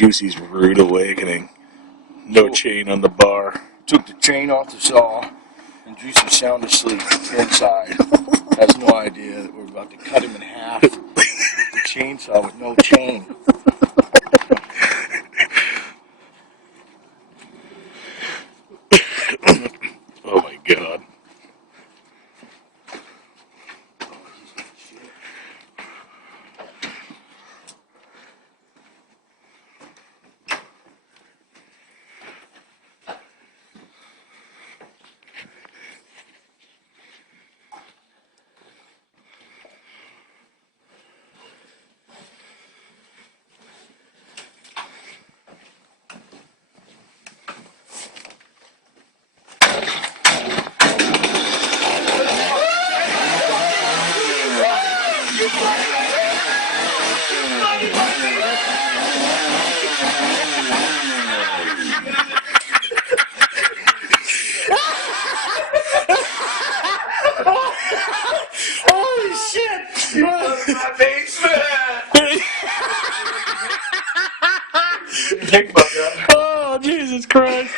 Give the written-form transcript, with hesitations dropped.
Juicy's rude awakening. No chain on the bar. Took the chain off the saw, and Juicy's sound asleep inside. Has no idea that we're about to cut him in half with the chainsaw with no chain. Oh my god. Holy shit! You was in my basement! Oh, Jesus Christ.